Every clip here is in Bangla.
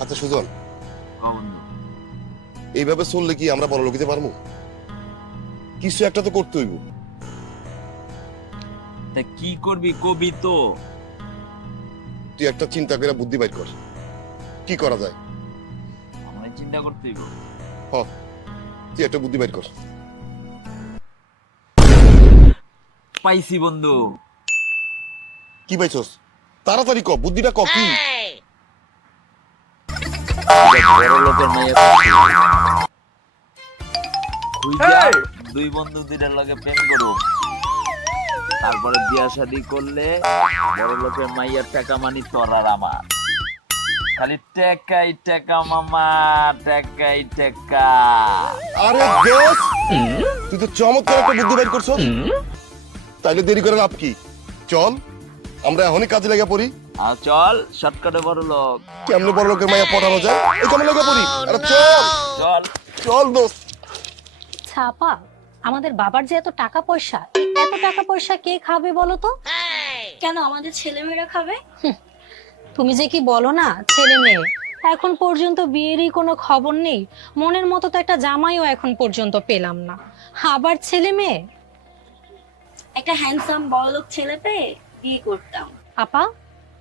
আচ্ছা সুজন, বন্ধু এইভাবে চললে কি আমরা বড় লোক হতে পারবো? কিছু একটা তো করতে হইব। তা কি করবি কবি তো? তুই একটা চিন্তা করে বুদ্ধি বাইর কর, কি করা যায়। আমরা চিন্তা করতে হইব। হ, তুই একটা বুদ্ধি বাইর কর। পাইছি বন্ধু। কি পাইছস? তাড়াতাড়ি ক, বুদ্ধিটা ক কি? বড় লোকের মেয়ে খুঁজা দুই বন্ধু দুইটার লগে প্রেম করুক, তারপরে বিয়া শাদী করলে বড় লোকের মাইয়ার টাকা মানি তোর আর আমার। খালি টাকাই টাকা মামা, টাকাই টাকা। আরে দোস্ত, তুই তো চমৎকার একটা বুদ্ধি বাইর করছস। তাইলে দেরি করে লাভ কি? চল আমরা এখনই কাজে লেগে পড়ি। আর চল শর্টকাটে বড় লোক। কেমনে বড় লোকের মাইয়া পটানো যায়, এই কামে লেগে পড়ি। আরে চল চল চল দোস্ত। ছাপা, আমাদের বাবার যে এত টাকা পয়সা, এত টাকা পয়সা কে খাবে বলো তো? কেন আমাদের ছেলেমেয়েরা খাবে? তুমি যে কি বলো না, ছেলে মেয়ে এখন পর্যন্ত বিয়েরই কোনো খবর নেই। মনের মতো তো একটা জামাইও এখন পর্যন্ত পেলাম না, আবার ছেলে মেয়ে। একটা হ্যান্ডসাম বড়লোক ছেলে পেয়ে বিয়ে করতাম। আপা,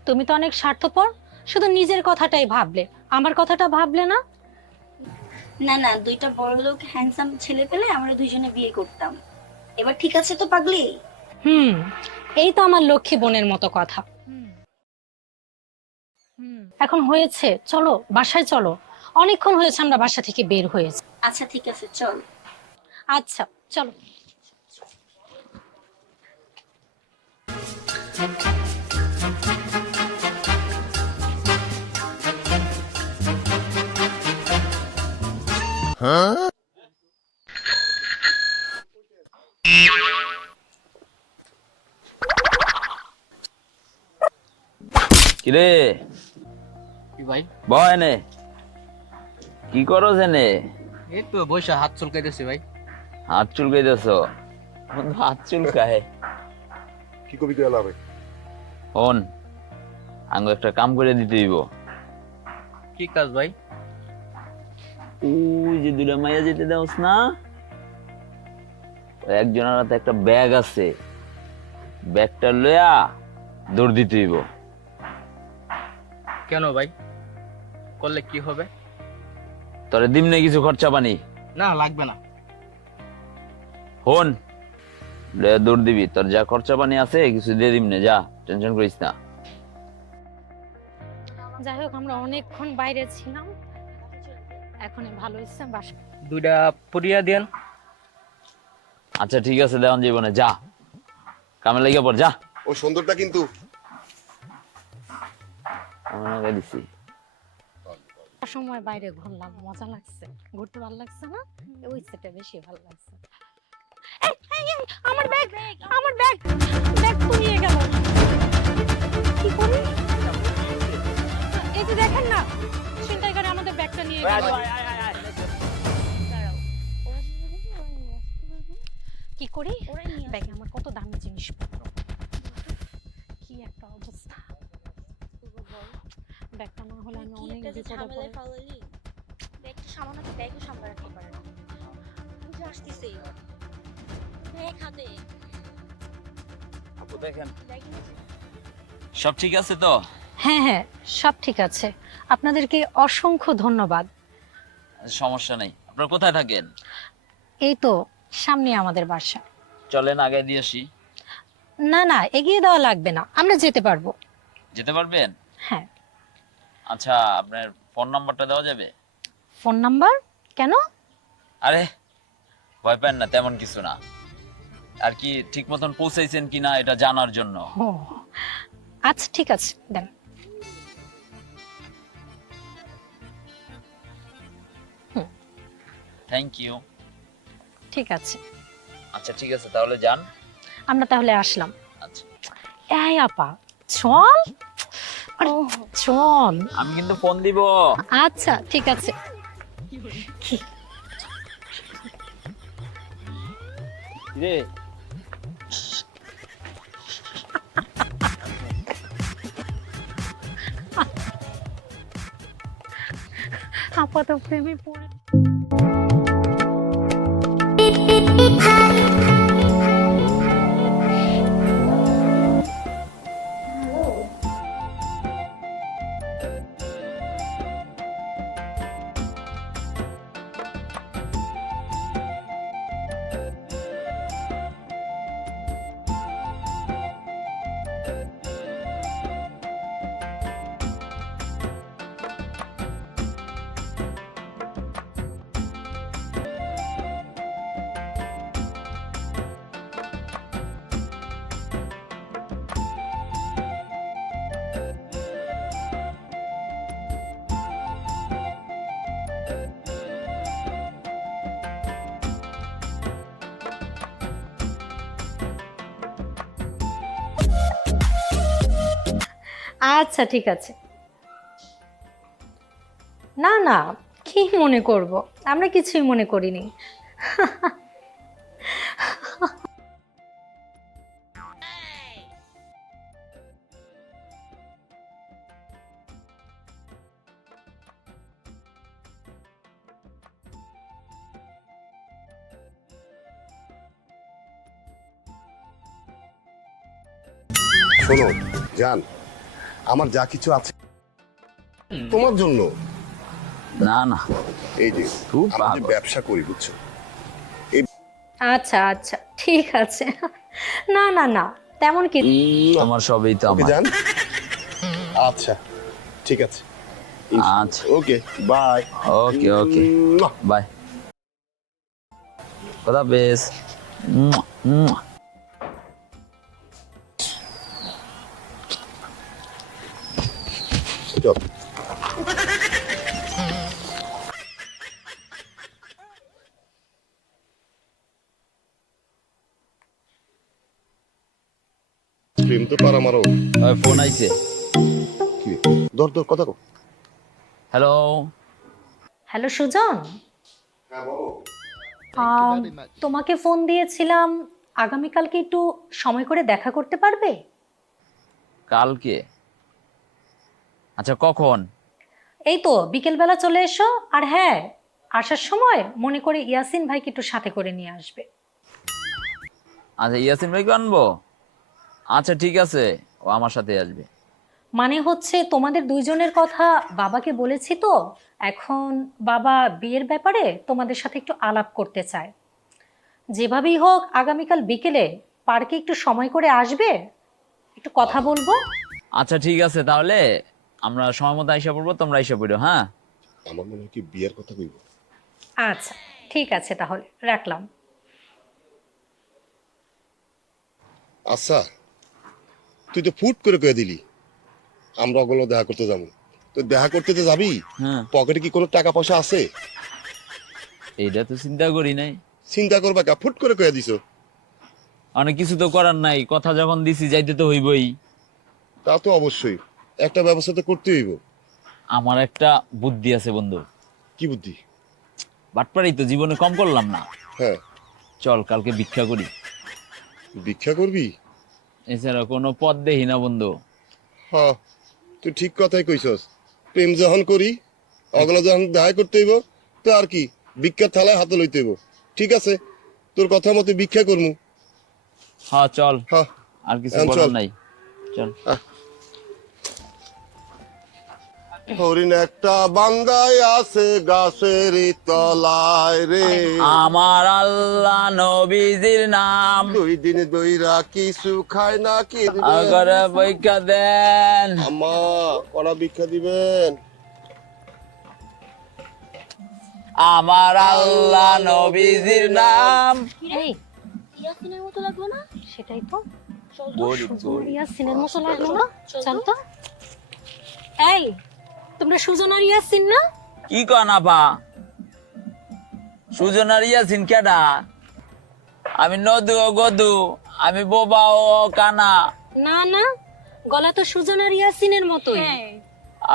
তুমি তো অনেক স্বার্থপর, শুধু নিজের কথাটাই ভাবলে, আমার কথাটা ভাবলে না। না না, দুইটা বড়লোক হ্যান্ডসাম ছেলে পেলে আমরা দুইজনে বিয়ে করতাম। এবার ঠিক আছে তো পাগলি? এই তো আমার লক্ষ্মী বোনের মতো কথা। এখন হয়েছে, চলো বাসায় চলো, অনেকক্ষণ হয়েছে আমরা বাসা থেকে বের হয়েছি। আচ্ছা ঠিক আছে, চল। আচ্ছা চলো। কিরে কি ভাই? বয় নে, কি করো জেনে? এই তো বৈশা হাত চুলকাইতেছি ভাই। হাত চুলকাইতেছ? বন্ধু হাত চুলকায়? কি কবি কইলা লাভ? হন, আঙ্গ একটা কাম করে দিতে হইব। কি কাজ ভাই? ওই যে দুটা মাইয়া যেতে দাওস না, ওই একজনের হাতে একটা ব্যাগ আছে, ব্যাগটা লইয়া দৌড় দিতে হইব। কেন ভাই? করলে কি হবে? তোরে দিমনে কিছু খরচা পানি। না লাগবে না। হন, লইয়া দৌড় দিবি, তোর যা খরচা পানি আছে কিছু দিয়ে দিমনে, যা টেনশন করিস না। যাই হোক, আমরা অনেকক্ষণ বাইরে ছিলাম, এখন ভালো হচ্ছে বাসা। দুইটা পুরিয়া দেন। আচ্ছা ঠিক আছে, দেওয়ান জীবনে যা, কামে লেগে পড় যা। ও সুন্দরটা কিন্তু আমি দিছি। সময় বাইরে ঘুরলাম, মজা লাগছে, ঘুরতে ভালো লাগছে না? ওই সেটা বেশি ভালো লাগছে। এই, এই, এই, আমার ব্যাগ, আমার ব্যাগ, ব্যাগ পুড়িয়ে গেল, কি করি? এই যে দেখেন না, ছিনতাইকারী আমাদের ব্যাগটা নিয়ে গেল। কি করি? ব্যাগে আমার কত দামি জিনিসপত্র, কি একটা অবস্থা। ব্যাগটা না হলে আমি অনেক বিপদে পড়ব। ব্যাগটা সামান্য তো ব্যাগও সামলা রাখতে পারে না। বুঝে আসতেছে ব্যাগ হাতে। আপু দেখেন, সব ঠিক আছে তো? হ্যাঁ হ্যাঁ, সব ঠিক আছে, আপনাদেরকে অসংখ্য ধন্যবাদ। সমস্যা নেই। আপনারা কোথায় থাকেন? এই তো সামনে আমাদের বাসা। চলেন আগে দিয়ে আসি। না না, এগিয়ে দেওয়া লাগবে না, আমরা যেতে পারবো। যেতে পারবেন? হ্যাঁ। আচ্ছা, আপনার ফোন নাম্বারটা দেওয়া যাবে? ফোন নাম্বার কেন? আরে ভয় পান না, তেমন কিছু না, আর কি ঠিক মতন পৌঁছাইছেন কিনা এটা জানার জন্য। ও আচ্ছা ঠিক আছে, দেন। Thank you. ঠিক আছে, আচ্ছা ঠিক আছে, তাহলে যান। আমরা তাহলে আসলাম। আচ্ছা, এই আপা, চল, আরে, চল। আমি কিন্তু ফোন দিব। আচ্ছা ঠিক আছে। রে আপাতত প্রেমে পড়ে। আচ্ছা ঠিক আছে। না না, কি মনে করব, আমরা কিছুই মনে করিনি। শোনো জান, আমার যা কিছু আছে তোমার জন্য। না না, এই যে খুব আমরা যে পাগল। ব্যবসা করি বুঝছো, আচ্ছা আচ্ছা ঠিক আছে। না না না, তেমন কি। তোমার সবই তো ওকে আমার। জান। আচ্ছা ঠিক আছে, আচ্ছা ওকে বাই। ওকে ওকে বাই, কথা বেশ। চল। প্রেম তো পারা মারো। ফোন আইছে। কি ধর ধর কথা কো। হ্যালো, হ্যালো সুজন, হ্যাঁ বলো। তোমাকে ফোন দিয়েছিলাম, আগামীকালকে একটু সময় করে দেখা করতে পারবে? কালকে? আচ্ছা কখন? এই তো বিকেলবেলা চলে এসো। আর হ্যাঁ, আসার সময় মনে করে ইয়াসিন ভাইকে একটু সাথে করে নিয়ে আসবে। আচ্ছা ইয়াসিন ভাইকে আনবো? আচ্ছা ঠিক আছে, ও আমার সাথে আসবে। মানে হচ্ছে তোমাদের দুইজনের কথা বাবাকে বলেছি তো, এখন বাবা বিয়ের ব্যাপারে তোমাদের সাথে একটু আলাপ করতে চায়। যেভাবেই হোক আগামীকাল বিকেলে পার্কে একটু সময় করে আসবে, একটু কথা বলবো। আচ্ছা ঠিক আছে, তাহলে আমরা সময় মতো আইসা পড়বো, তোমরা আইসা পড়ো। হ্যাঁ আমার মনে হয় কি বিয়ের কথা কইব। আচ্ছা ঠিক আছে, তাহলে রাখলাম। আচ্ছা তুই তো ফুট করে কয়ে দিলি আমরা ওগুলো দেখা করতে যাবো, তো দেখা করতে তো যাবি, হ্যাঁ, পকেটে কি কোনো টাকা পয়সা আছে? এইটা তো চিন্তা করি নাই। চিন্তা করবা কা, ফুট করে কয়ে দিছো। অনেক কিছু তো করার নাই, কথা যখন দিছি যাইতে তো হইবই। তা তো অবশ্যই, একটা ব্যবস্থা তো করতে হইব। আমার একটা বুদ্ধি আছে বন্ধু। কি বুদ্ধি? বাটপাড়ি তো জীবনে কম করলাম না, হ্যাঁ, চল কালকে ভিক্ষা করি। ভিক্ষা করবি? এছাড়া কোনো পথ দেখি না বন্ধু। হ্যাঁ তুই ঠিক কথাই কইছস, প্রেম যখন করি ওগুলো যখন দেখা করতে হইব, তো আর কি ভিক্ষার থালায় হাতে লইতে হইব। ঠিক আছে, তোর কথা মতো ভিক্ষা করমু। হ্যাঁ চল, হ্যাঁ আর কিছু এখন করার চল। নাই, চল। হরিণ একটা বান্দায় আছে গাছের তলায় রে, আমার আল্লাহ নবীজির নাম, দুই দিন দইরা কিছু খায় না, কি দিবেন? আগরে পরীক্ষা দেন। আম্মা কড়া ভিক্ষা দিবেন? আমার আল্লাহ নবীজির নাম। এই ইয়াসিনের মতো লাগলো না? সেটাই তো, গরিব সুজন গরিব। ইয়াসিনের মতো লাগলো না? চল তো। এই তোমরা সুজন আর ইয়াসিন না? কি কন আপা? সুজন আর ইয়াসিন কেডা? আমি নদু ও গদু, আমি বোবা ও কানা। না না, গলা তো সুজন আর ইয়াসিনের মতোই।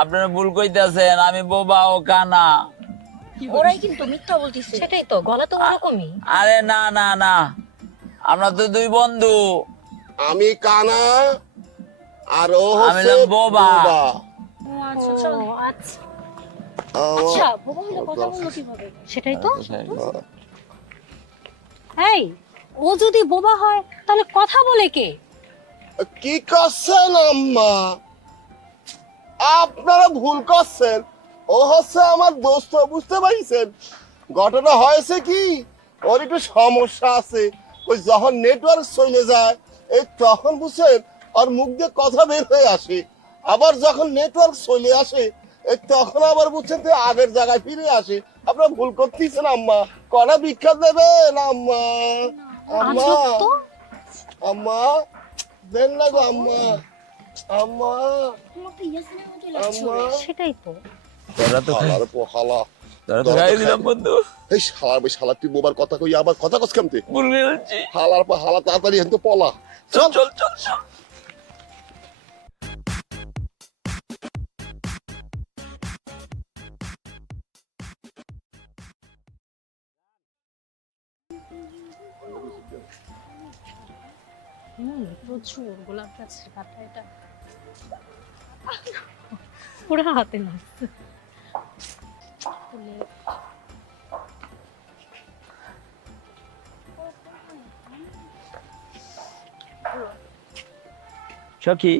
আপনারা ভুল কইতাছেন, আমি বোবা ও কানা। ওরাই কিন্তু মিথ্যা বলতিছে। সেটাই তো, গলা তো ওরকমই। আরে না না না, আমরা তো দুই বন্ধু। আমি কানা আর ও আমি হচ্ছে হলাম বোবা। বোবা। ও আচ্ছা চল। ও আচ্ছা। আচ্ছা বোবা হলে কথা বললো কিভাবে সেটাই তো। এই ও যদি বোবা হয় তাহলে কথা বলে কে? কি করছেন আম্মা? আপনারা ভুল করছেন। ও হচ্ছে আমার দোস্ত, বুঝতে পারছেন? ঘটনা হয়েছে কি, ওর একটু সমস্যা আছে। ওই যখন নেটওয়ার্ক চলে যায় এই তখন বুঝছেন ওর মুখ দিয়ে কথা বের হয়ে আসে, আবার যখন নেটওয়ার্ক চলে আসে এই তখন আবার বুঝছেন তো আগের জায়গায় ফিরে আসে। আপনারা ভুল করতেছেন আম্মা। কড়া ভিক্ষা দেবেন আম্মা? আম্মা, আজব তো। আম্মা দেন না গো আম্মা। আম্মা, তোমার তো ইয়াসমিনের মতোই লাগছে আম্মা। ওরে। সেটাই তো। তোরা তো হালার পোহালা। তোরা তো খাই দিলাম বন্ধু, এই শালা ওই শালা তুই বোবার কথা কই আবার কথা কস কেমতে? ভুল গেছি। হালার পর হালা তাড়াতাড়ি হেন তো পলা। চল চল চল চল। প্রচুর গোলাপ গাছের কাটা এটা পুরো হাতে লাগছে। ফুলে সখী,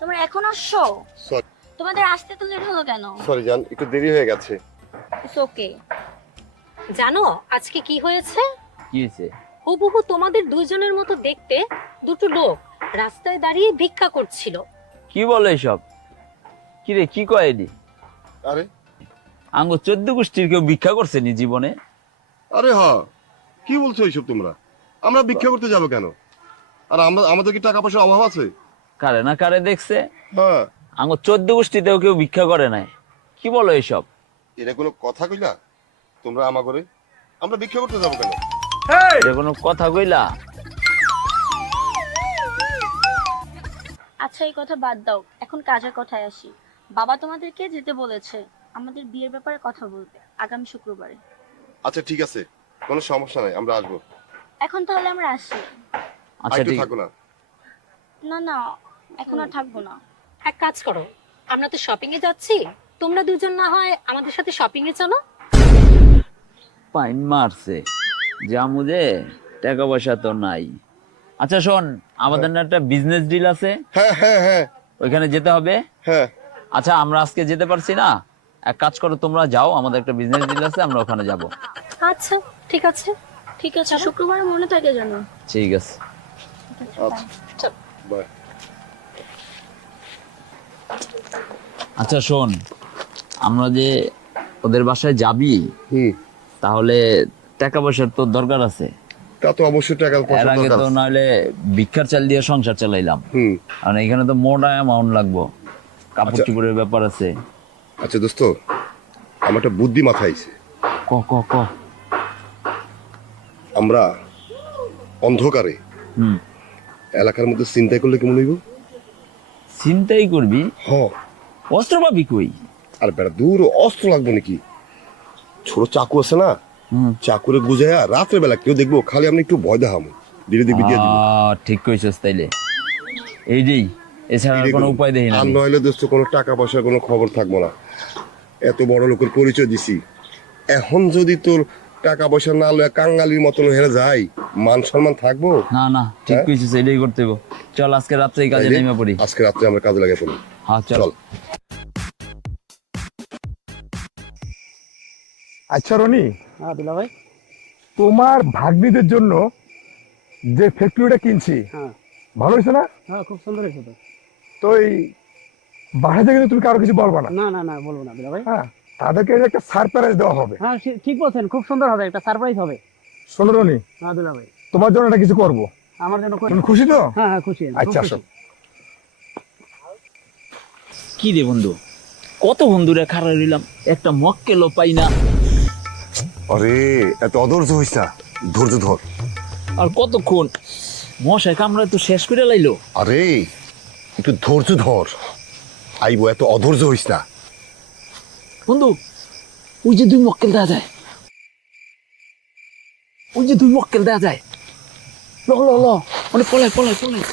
তোমরা এখন আসছো? সরি তোমাদের আসতে তো লেট হলো কেন? সরি জান, একটু দেরি হয়ে গেছে। It's okay. জানো আজকে কি হয়েছে? কি হয়েছে? হুবহু তোমাদের দুইজনের মতো দেখতে দুটো লোক রাস্তায় দাঁড়িয়ে ভিক্ষা করছিল। কি বলে এসব? কি রে, কি কয়নি? আরে আঙ্গ 14 গোষ্ঠীর কেউ ভিক্ষা করছে নি জীবনে? আরে হ্যাঁ, কি বলছো এইসব তোমরা? আমরা ভিক্ষা করতে যাব কেন? আর আমরা আমাদের কি টাকা পয়সার অভাব আছে? কারে না কারে দেখছে, হ্যাঁ, আঙ্গ 14 গোষ্ঠীতেও কেউ ভিক্ষা করে নাই। কি বলো এসব? এটা কোনো কথা কইলা তোমরা আমা করে? আমরা ভিক্ষা করতে যাব কেন? এটা কোনো কথা কইলা? আচ্ছা এই কথা বাদ দাও, এখন কাজের কথায় আসি। বাবা তোমাদেরকে যেতে বলেছে আমাদের বিয়ের ব্যাপারে কথা বলতে আগামী শুক্রবারে। আচ্ছা ঠিক আছে, কোনো সমস্যা নাই, আমরা আসবো। এখন তাহলে আমরা আসি। আচ্ছা আইটু ঠিক। থাকো না। না না, এখন আর থাকবো না। এক কাজ করো, আমরা তো শপিং এ যাচ্ছি, তোমরা দুজন না হয় আমাদের সাথে শপিং এ চলো। পাইন মারছে জামু যে, টাকা পয়সা তো নাই। আচ্ছা শোন, আমাদের না একটা বিজনেস ডিল আছে, হ্যাঁ হ্যাঁ হ্যাঁ ওইখানে যেতে হবে। হ্যাঁ, আচ্ছা আমরা আজকে যেতে পারছি না, এক কাজ করো তোমরা যাও, আমাদের একটা বিজনেস ডিল আছে, আমরা ওখানে যাব। আচ্ছা ঠিক আছে। ঠিক আছে, শুক্রবার মনে থাকে যেন। ঠিক আছে। আচ্ছা বাই। আচ্ছা শোন, আমরা যে ওদের বাসায় যাবি, হুম, তাহলে টাকা পয়সার তো দরকার আছে। তা তো অবশ্যই টাকা এর পয়সা আগে দরকার তো আছে। নাহলে ভিক্ষার চাল দিয়ে সংসার চালাইলাম, হুম, কারণ এখানে তো মোটা অ্যামাউন্ট লাগবো, কাপড় আচ্ছা। চোপড়ের ব্যাপার আছে। আচ্ছা দোস্ত, আমার একটা বুদ্ধি মাথায় আইছে। ক ক ক। আমরা অন্ধকারে হুম, এলাকার মধ্যে চিন্তা করলে কেমন হইব? চিন্তাই করবি? হ, অস্ত্র পাবি কই? আর বেড়া দূর অস্ত্র লাগবে নাকি? ছোট চাকু আছে না, হুম, চাকুরে গুজাইয়া রাত্রে বেলা কেউ দেখবো, খালি আমি একটু ভয় দেখামো, ধীরে ধীরে দিয়ে দিব। ঠিক কইছস তাইলে, এই যেই, এছাড়া আর কোনো উপায় দেখি না আর আমি। নইলে দোস্ত কোনো টাকা পয়সার কোনো খবর থাকবো না। এত বড় লোকের পরিচয় দিছি, এখন যদি তোর টাকা পয়সা না লয়ে কাঙ্গালির মতন হেরে যাই, মান সম্মান থাকবো? না না, ঠিক হ্যাঁ? কইছিস, এটাই করতে হইব। চল আজকে রাত্রে এই কাজে তাইলে নেমে পড়ি। আজকে রাত্রে আমরা কাজে লাগে পড়ি। হ্যাঁ চল। চল। আচ্ছা রনি, হ্যাঁ দুলা ভাই। তোমার ভাগ্নিদের জন্য যে ফ্যাক্টরিটা কিনছি, হ্যাঁ ভালো হয়েছে না? হ্যাঁ, খুব সুন্দর হয়েছে তো। তো এই বাসা থেকে তুমি কারো কিছু বলবা না, না না না, বলবো না দুলা ভাই। হ্যাঁ? তাদেরকে একটা সারপ্রাইজ দেওয়া হবে। হ্যাঁ ঠিক বলছেন, খুব সুন্দর হবে, একটা সারপ্রাইজ হবে। শোনো রনি, হ্যাঁ দুলা ভাই, তোমার জন্য একটা কিছু করবো। আমার জন্য তুমি খুশি তো? হ্যাঁ হ্যাঁ খুশি আমি, খুব আচ্ছা খুশি। আসো। কি রে বন্ধু, কত বন্ধুরে খাড়া রইলাম, একটা মক্কেলও পাই না। আরে এত অধৈর্য হইস না, ধৈর্য ধর। আর কতক্ষণ, মশাই কামড়ায় তো শেষ করে লাইলো। আরে একটু ধৈর্য ধর, আইবো, এত অধৈর্য হইস না। বন্ধু, ওই যে দুই মক্কেল দেওয়া যায়, ওই যে দুই মক্কেল দেওয়া যায়। ল ল ল, মানে পলাই পলাই পলাই।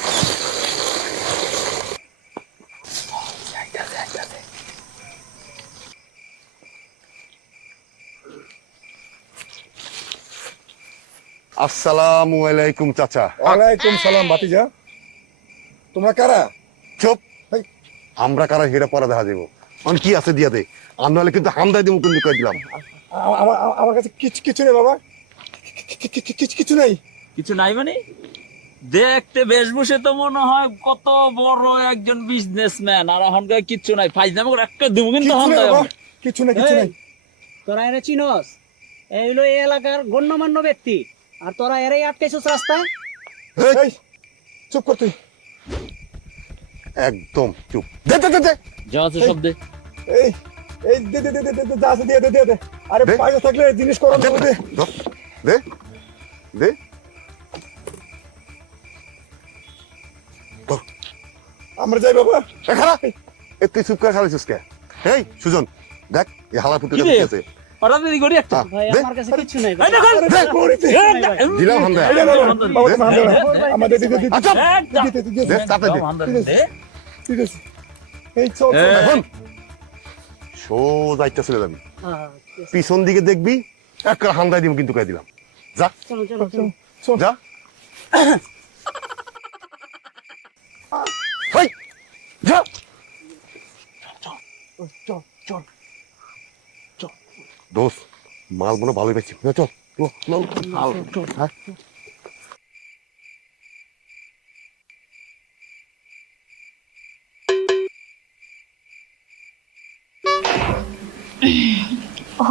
আসসালামু আলাইকুম চাচা। ওয়ালাইকুম সালাম ভাতিজা। তোমরা কারা? চুপ। হেই। আমরা কারা হেরা পরে দেখা যাবো। অন কি আছে দিয়া দে, আর নাহলে কিন্তু হামদাই দিব কিন্তু কই দিলাম। আমার কাছে কিছু নেই বাবা, কিছু নেই। কিছু নাই মানে? দেখতে বেশভূষে তো মনে হয় কত বড় একজন বিজনেসম্যান, আর এখনকার কিচ্ছু নাই। ফাইজলামি করে একটা দেবো কিন্তু কিছু নেই হামদায় বাবা, আমি। কিছু নেই, কিছু নেই। তোরা এরা চিনস? এই হলো এই এলাকার গণ্যমান্য ব্যক্তি, আর তোরা এরাই আটকেছিস রাস্তায়। এই চুপ কর তুই। একদম চুপ। দে দে দে দে। যা আছে সব দে। এই এই দে দে দে দে দে যা আছে দিয়ে দে দিয়ে দে। আরে দে। পয়সা থাকলে জিনিস করো দে দে। দে দে দে। ধর। আমরা যাই বাবা। এ খারাপ, এ তুই চুপ করে খালিছিস কে? এই সুজন, দেখ এই হালা পুতুল কি রে? আছে। হঠাৎ করি একটা। ভাই দে। আমার কাছে কিছু নাই। এই দেখো। আরে দেখ মরিতে। দিলাম হামদা। এই না, না, না, বাবা দে, তুমি হাত দাও না। দে, আমাদের দিতে দিতে আচ্ছা দিতে দিতে দে, তাতে দে। ঠিক আছে। এই চল চল। এই। এখন সোজা ইচ্ছা চলে যাবি, হ্যাঁ, ঠিক আছে। পিছন দিকে দেখবি, একটা হামদাই দিব কিন্তু কয়ে দিলাম। যা চলো চলো চলো। চল। যা। হেই, যা। চল চল। দোস্ত, মাল মনে হয় ভালোই পাইছি। চল চল চল। হ্যাঁ।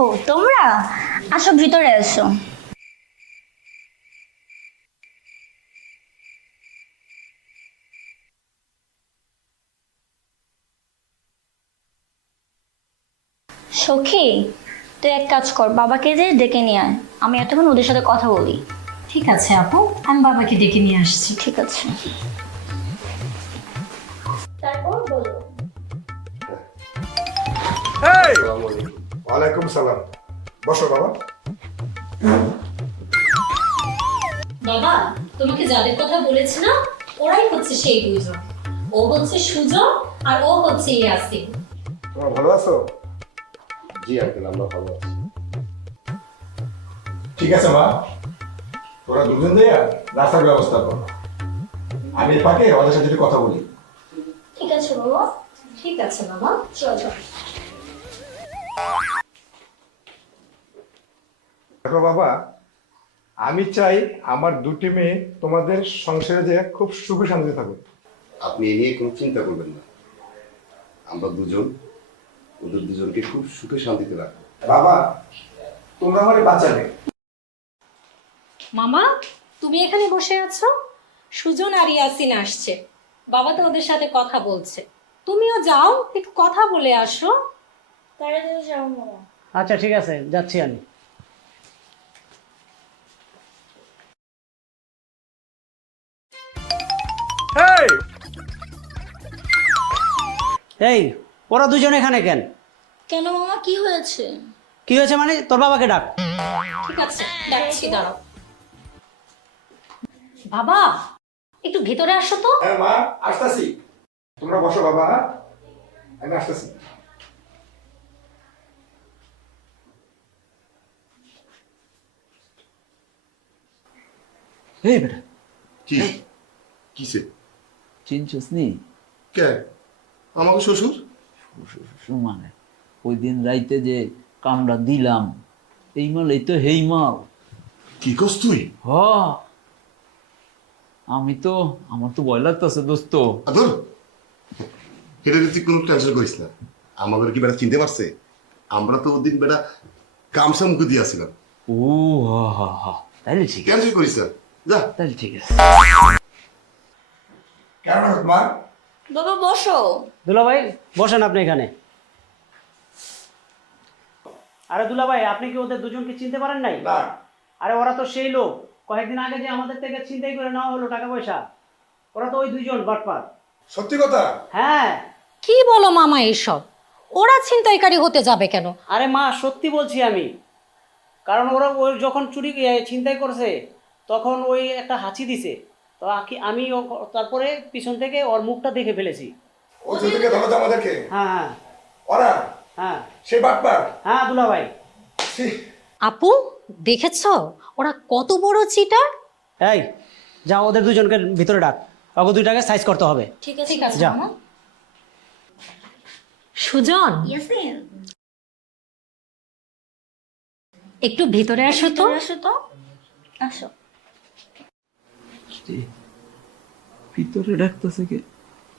ও তোমরা আসো, ভিতরে এসো। সখী, তুই এক কাজ কর, বাবাকে যে ডেকে নিয়ে আয়, আমি এতক্ষণ ওদের সাথে কথা বলি। ঠিক আছে আপু, আমি বাবাকে ডেকে নিয়ে আসছি। ঠিক আছে। তারপর বলো। ওয়ালাইকুম সালাম। বসো বাবা। বাবা, তোমাকে যাদের কথা বলেছি না, ওরাই হচ্ছে সেই দুইজন। ও হচ্ছে সুজন আর ও হচ্ছে ইয়াসিন। তোমরা ভালো আছো? জি আঙ্কেল, আমরা ভালো আছি। ঠিক আছে মা, তোরা দুজন দিয়ে রাস্তার ব্যবস্থা কর। আমি এই পাকে ওদের সাথে একটু কথা বলি। ঠিক আছে বাবা। ঠিক আছে বাবা, চলো। দেখো বাবা, আমি চাই আমার দুটি মেয়ে তোমাদের সংসারে যে খুব সুখে শান্তিতে থাকুক। আপনি এ নিয়ে কোনো চিন্তা করবেন না, আমরা দুজন ওদের দুজনকে খুব সুখে শান্তিতে রাখবো। বাবা, তোমরা আমার বাঁচাবে। মামা তুমি এখানে বসে আছো, সুজন আর ইয়াসিন আসছে, বাবা তো ওদের সাথে কথা বলছে, তুমিও যাও একটু কথা বলে আসো। তাড়াতাড়ি যাও মামা। আচ্ছা ঠিক আছে, যাচ্ছি আমি। এই ওরা দুজন এখানে কেন? কেন মামা, কি হয়েছে? কি হয়েছে মানে? তোর বাবাকে ডাক। ঠিক আছে, ডাকছি, দাঁড়াও। বাবা একটু ভেতরে আসো তো। হ্যাঁ মা, আসতেছি। তোমরা বসো বাবা, হ্যাঁ? আমি আসতেছি। এই বেটা, কি কিসে? চিনছিস নি? কে? আমাকে শ্বশুর? মানে ওই দিন রাইতে যে কামড়া দিলাম, এই মাল, এই তো হেই মাল। কি কস তুই? হ, আমি তো, আমার তো ভয় লাগতেছে দোস্ত। আদর, এটা তুই কোনো টেনশন করিস না। আমাদের কি বেটা চিনতে পারছে? আমরা তো ওদিন বেটা কামসা মুখে দিয়ে আসছিলাম। ও হা হা হা, তাইলে ঠিক আছে, টেনশন করিস না, যা। তাইলে ঠিক আছে। কেমন মা? বাবা বসো। দুলা ভাই বসেন আপনি এখানে। আরে দুলা ভাই, আপনি কি ওদের দুজনকে চিনতে পারেন নাই? না। আরে ওরা তো সেই লোক, কয়েকদিন আগে যে আমাদের থেকে ছিনতাই করে নেওয়া হলো টাকা পয়সা, ওরা তো ওই দুইজন বাটপার। সত্যি কথা? হ্যাঁ। কি বলো মামা এইসব? ওরা ছিনতাইকারী হতে যাবে কেন? আরে মা, সত্যি বলছি আমি। কারণ ওরা ওই যখন ছিনতাই করছে, তখন ওই একটা হাঁচি দিছে, তো আমি তারপরে পিছন থেকে ওর মুখটা দেখে ফেলেছি। ও থেকে ধরো তো আমাদেরকে। হ্যাঁ হ্যাঁ ওরা হ্যাঁ সেই বাটপার। হ্যাঁ দুলা ভাই। আপু দেখেছো ওরা কত বড় চিটার? এই যা ওদের দুজনকে ভিতরে ডাক, ওকে দুইটাকে সাইজ করতে হবে। ঠিক আছে ঠিক আছে যা। মামা। সুজন ইয়াসিন, একটু ভিতরে আসো তো। ভিতরে আসো তো, আসো। ভিতরে ডাকতেছে কে?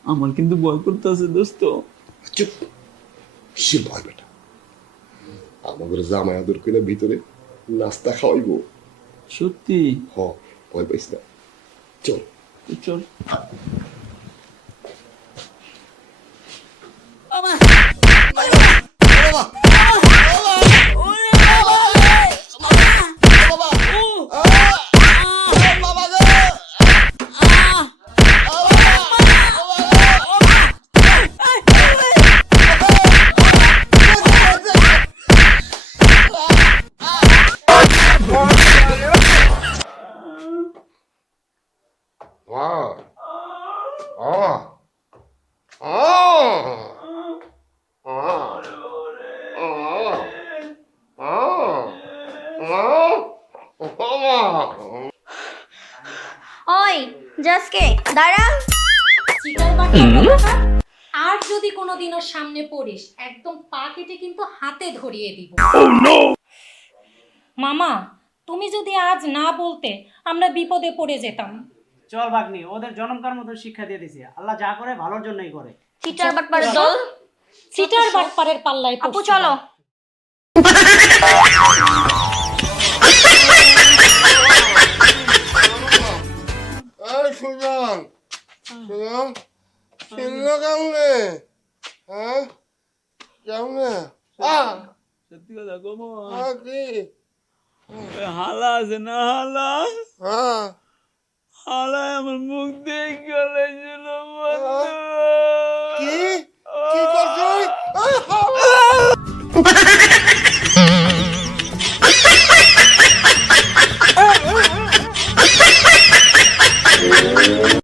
আমার কিন্তু ভয় করতেছে দোস্ত। চুপ, কিসের ভয় বেটা? আমাদের জামাই আদর করে ভিতরে নাস্তা খাওয়াইবো। সত্যি? হ, ভয় পাইস না, চল। চল। ওই জাসকে দাঁড়া। চিটার বাটপার কোথাকার। আর যদি কোনোদিন ওর সামনে পড়িস একদম পা কেটে কিন্তু হাতে ধরিয়ে দিব। মামা তুমি যদি আজ না বলতে আমরা বিপদে পড়ে যেতাম। চল ভাগ্নি, ওদের জনমকার মতো শিক্ষা দিয়ে দিছি, আল্লাহ যা করে ভালোর জন্যই করে। চিটার বাটপারের দল, চিটার বাটপারের পাল্লায় আপু পড়ছি চলো। না। এই সুজন, সুজন, চিনলো কেমনে? হ্যাঁ, কেমনে? সত্যি কথা কমো। কি? হালা আছে না, হালা হ্যাঁ, হালা আমার মুখ দিয়ে গেলেছিল বন্ধু।